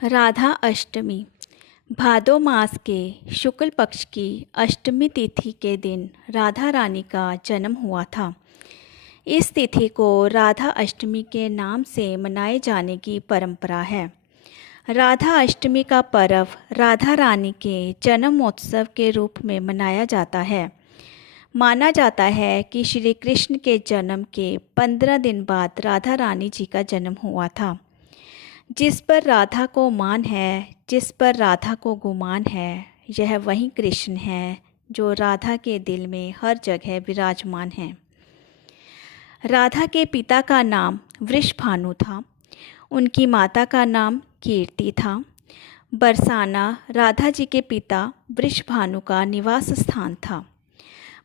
राधा अष्टमी भादो मास के शुक्ल पक्ष की अष्टमी तिथि के दिन राधा रानी का जन्म हुआ था। इस तिथि को राधा अष्टमी के नाम से मनाए जाने की परंपरा है। राधा अष्टमी का पर्व राधा रानी के जन्मोत्सव के रूप में मनाया जाता है। माना जाता है कि श्री कृष्ण के जन्म के 15 दिन बाद राधा रानी जी का जन्म हुआ था। जिस पर राधा को मान है, जिस पर राधा को गुमान है, यह वही कृष्ण है जो राधा के दिल में हर जगह विराजमान है। राधा के पिता का नाम वृषभानु था। उनकी माता का नाम कीर्ति था। बरसाना राधा जी के पिता वृषभानु का निवास स्थान था।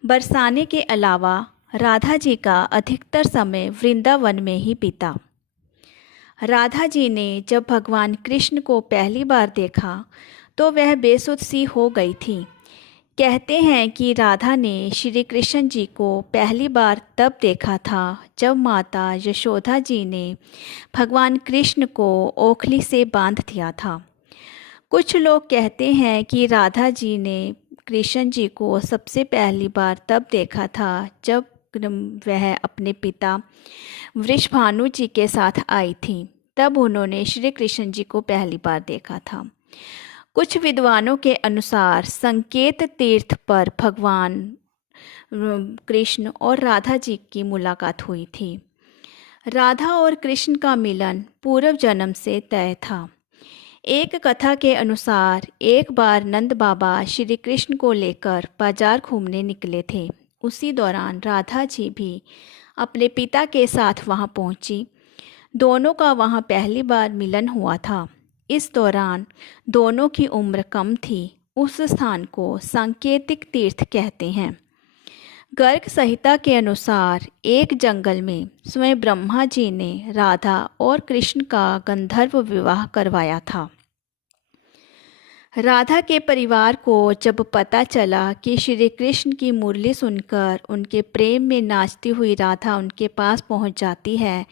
बरसाने के अलावा राधा जी का अधिकतर समय वृंदावन में ही बीता। राधा जी ने जब भगवान कृष्ण को पहली बार देखा तो वह बेसुध सी हो गई थी। कहते हैं कि राधा ने श्री कृष्ण जी को पहली बार तब देखा था जब माता यशोदा जी ने भगवान कृष्ण को ओखली से बांध दिया था। कुछ लोग कहते हैं कि राधा जी ने कृष्ण जी को सबसे पहली बार तब देखा था जब वह अपने पिता वृषभानु जी के साथ आई थी। तब उन्होंने श्री कृष्ण जी को पहली बार देखा था। कुछ विद्वानों के अनुसार संकेत तीर्थ पर भगवान कृष्ण और राधा जी की मुलाकात हुई थी। राधा और कृष्ण का मिलन पूर्व जन्म से तय था। एक कथा के अनुसार एक बार नंद बाबा श्री कृष्ण को लेकर बाजार घूमने निकले थे। उसी दौरान राधा जी भी अपने पिता के साथ वहां पहुंची। दोनों का वहां पहली बार मिलन हुआ था। इस दौरान दोनों की उम्र कम थी। उस स्थान को सांकेतिक तीर्थ कहते हैं। गर्ग संहिता के अनुसार एक जंगल में स्वयं ब्रह्मा जी ने राधा और कृष्ण का गंधर्व विवाह करवाया था। राधा के परिवार को जब पता चला कि श्री कृष्ण की मुरली सुनकर उनके प्रेम में नाचती हुई राधा उनके पास पहुंच जाती है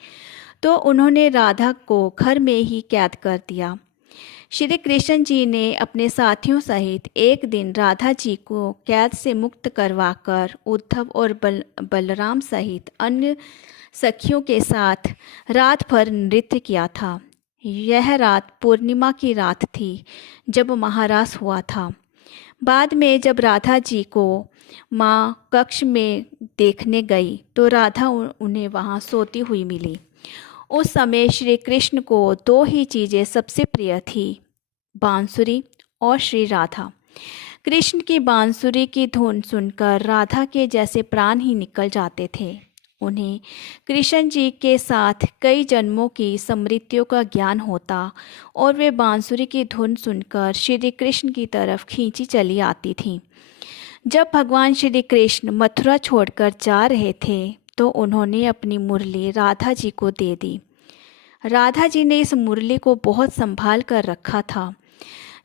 तो उन्होंने राधा को घर में ही कैद कर दिया। श्री कृष्ण जी ने अपने साथियों सहित एक दिन राधा जी को कैद से मुक्त करवाकर उद्धव और बलराम सहित अन्य सखियों के साथ रात भर नृत्य किया था। यह रात पूर्णिमा की रात थी जब महारास हुआ था। बाद में जब राधा जी को माँ कक्ष में देखने गई तो राधा उन्हें वहाँ सोती हुई मिली। उस समय श्री कृष्ण को दो ही चीज़ें सबसे प्रिय थी, बांसुरी और श्री राधा। कृष्ण की बांसुरी की धुन सुनकर राधा के जैसे प्राण ही निकल जाते थे। उन्हें कृष्ण जी के साथ कई जन्मों की स्मृतियों का ज्ञान होता और वे बांसुरी की धुन सुनकर श्री कृष्ण की तरफ खींची चली आती थीं। जब भगवान श्री कृष्ण मथुरा छोड़कर जा रहे थे तो उन्होंने अपनी मुरली राधा जी को दे दी। राधा जी ने इस मुरली को बहुत संभाल कर रखा था।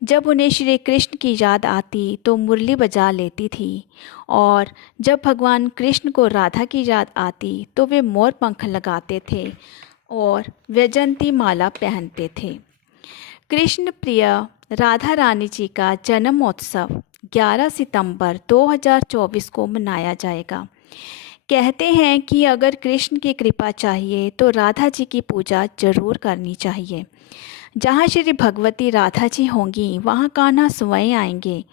जब उन्हें श्री कृष्ण की याद आती तो मुरली बजा लेती थी और जब भगवान कृष्ण को राधा की याद आती तो वे मोर पंख लगाते थे और वैजयंती माला पहनते थे। कृष्ण प्रिय राधा रानी जी का जन्मोत्सव 11 सितंबर 2024 को मनाया जाएगा। कहते हैं कि अगर कृष्ण की कृपा चाहिए तो राधा जी की पूजा जरूर करनी चाहिए। जहाँ श्री भगवती राधा जी होंगी वहाँ कान्हा स्वयं आएंगे।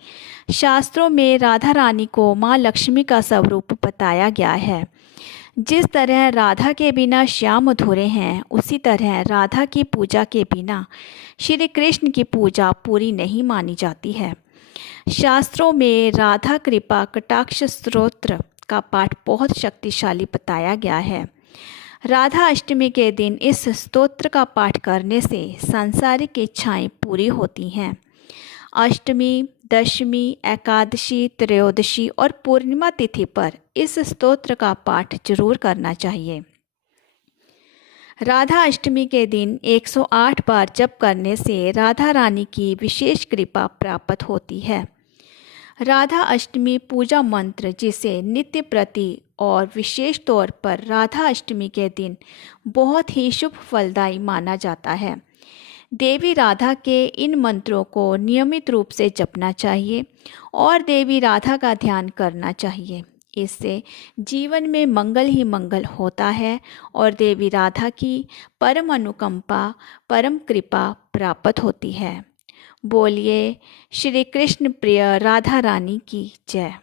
शास्त्रों में राधा रानी को माँ लक्ष्मी का स्वरूप बताया गया है। जिस तरह राधा के बिना श्याम अधूरे हैं, उसी तरह राधा की पूजा के बिना श्री कृष्ण की पूजा पूरी नहीं मानी जाती है। शास्त्रों में राधा कृपा कटाक्ष स्तोत्र का पाठ बहुत शक्तिशाली बताया गया है। राधा अष्टमी के दिन इस स्तोत्र का पाठ करने से सांसारिक इच्छाएं पूरी होती हैं। अष्टमी, दशमी, एकादशी, त्रयोदशी और पूर्णिमा तिथि पर इस स्तोत्र का पाठ जरूर करना चाहिए। राधा अष्टमी के दिन 108 बार जप करने से राधा रानी की विशेष कृपा प्राप्त होती है। राधा अष्टमी पूजा मंत्र जिसे नित्य प्रति और विशेष तौर पर राधा अष्टमी के दिन बहुत ही शुभ फलदायी माना जाता है। देवी राधा के इन मंत्रों को नियमित रूप से जपना चाहिए और देवी राधा का ध्यान करना चाहिए। इससे जीवन में मंगल ही मंगल होता है और देवी राधा की परम अनुकंपा, परम कृपा प्राप्त होती है। बोलिए श्री कृष्ण प्रिय राधा रानी की जय।